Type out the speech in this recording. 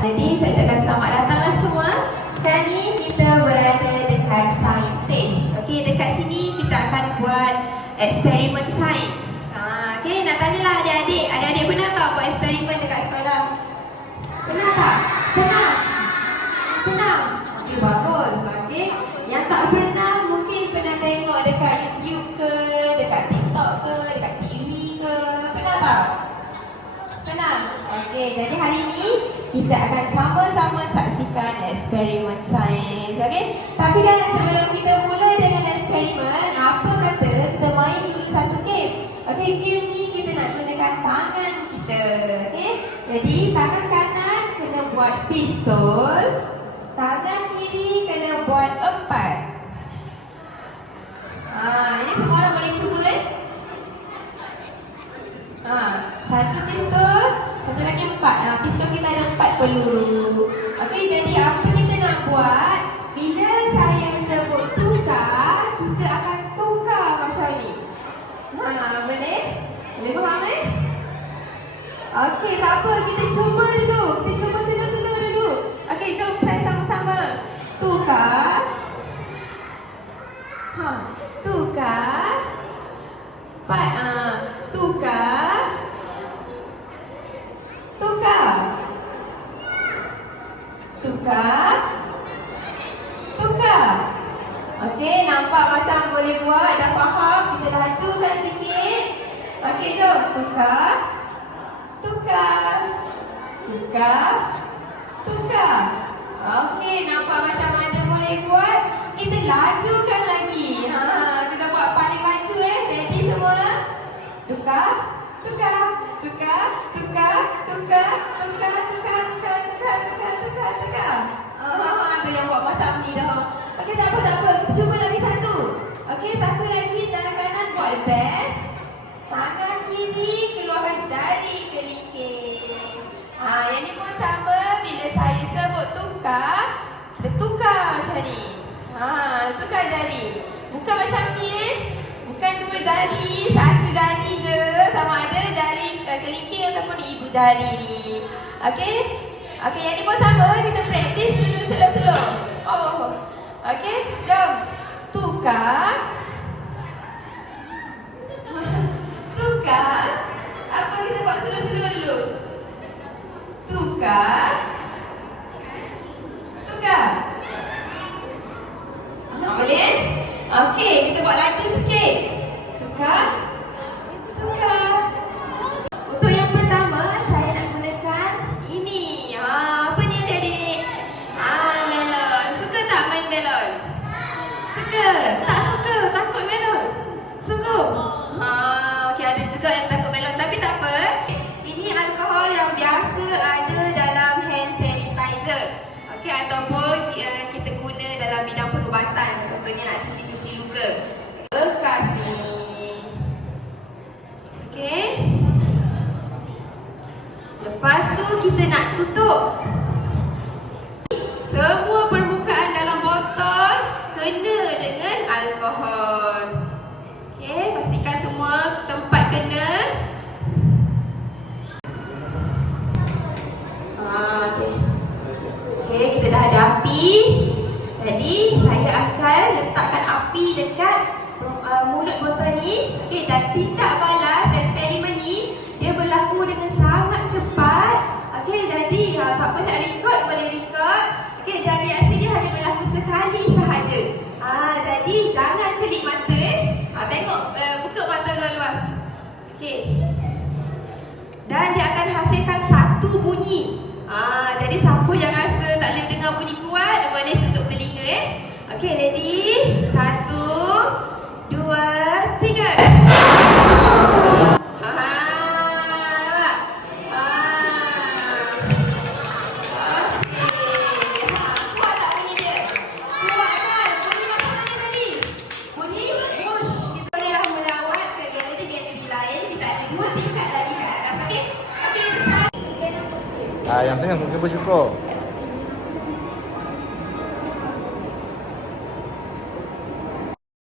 Jadi saya ucapkan selamat datanglah semua. Sekarang ni kita berada dekat science stage. Okey, dekat sini kita akan buat eksperimen sains. Okey, nak tanyalah adik-adik. Adik-adik pernah tak buat eksperimen dekat sekolah? Pernah tak? Pernah? Senang? Okey, bagus. Okey, yang tak pernah mungkin pernah tengok dekat YouTube ke, dekat TikTok ke, dekat TV ke. Pernah tak? Pernah? Okey, jadi hari ini kita akan sama-sama saksikan eksperimen sains. Okey? Tapi kan sebelum kita mula dengan eksperimen, apa kata kita main dulu satu game. Okey, game ni kita nak gunakan tangan kita. Okey? Jadi tangan kanan kena buat pistol, tangan kiri kena buat empat. Ini semua orang boleh cuba satu pistol, satu lagi empat. Pistol kita ada 4 peluru. Okey, jadi apa kita nak buat? Bila saya sebut tukar, kita akan tukar macam ni. Boleh? Boleh faham Okey, tak apa, kita cuba dulu. Kita cuba slow-slow dulu. Okey, jom try sama-sama. Tukar. Tukar. Tukar. Tukar. Tukar. Tukar. Okey, nampak macam boleh buat. Dah faham? Kita lajukan sikit. Okey, jom. Tukar. Tukar. Tukar. Tukar. Okey, nampak macam ada boleh buat. Kita lajukan lagi. Kita buat paling maju Ready semua? Tukar. Tukar. Tukar. Tukar. Tukar. Tukar. Tukar. Tukar. Tukar. Tukar. Tukar. Tukar. Ada yang buat macam ni dah. Okey, tak apa, tak apa. Kita cuba lagi satu. Okey, satu lagi. Tangan kanan buat best. Tangan kiri keluarkan jari kelingking. Yang ni pun sama. Bila saya sebut tukar, kita tukar macam ni. Tukar jari. Bukan macam ni Bukan 2 jari, 1 jari je. Sama ada jari kelingking ataupun ibu jari ni. Okey? Okey, yang ni pun sama. Kita praktis dulu slow-slow. Okey, jom. Tukar. Tukar. Apa kita buat slow-slow dulu? Tukar. Tukar. Boleh? Okey, kita buat laju sikit. Tukar. Tukar. Untuk yang pertama, saya nak gunakan ini. Apa ni adik-adik? Melon. Suka tak main melon? Suka? Tak suka? Takut melon? Suka? Okey, ada juga yang takut melon. Tapi tak apa. Ini alkohol yang biasa ada dalam hand sanitizer. Okey, ataupun kita guna dalam bidang perubatan. Contohnya nak cuci-cuci luka. Bekas ni. Okey. Lepas tu kita nak tutup. Semua permukaan dalam botol kena dengan alkohol. Okey, pastikan semua tempat kena. Okey, kita dah ada api. Jadi saya akan letakkan api dekat mulut botol ni. Okey, dan tindak balas eksperimen ni dia berlaku dengan sangat cepat. Okey, jadi siapa nak record boleh record. Okey, dan reaksi dia hanya berlaku sekali sahaja. Jadi jangan kelip mata tengok, buka mata luas-luas. Okey. Dan dia akan hasilkan satu bunyi. Jadi siapa yang rasa tak boleh dengar bunyi kuat, boleh tutup telinga Okey, ready? 1, 2, 3. Kuat tak bunyi dia? Kuat kan? Bunyi macam mana tadi? Bunyi wush. Kita bolehlah melawat ke realiti lain. Kita ada 2 tingkat lagi ke atas. Okey? Okey, yang sangat mungkin bersyukur.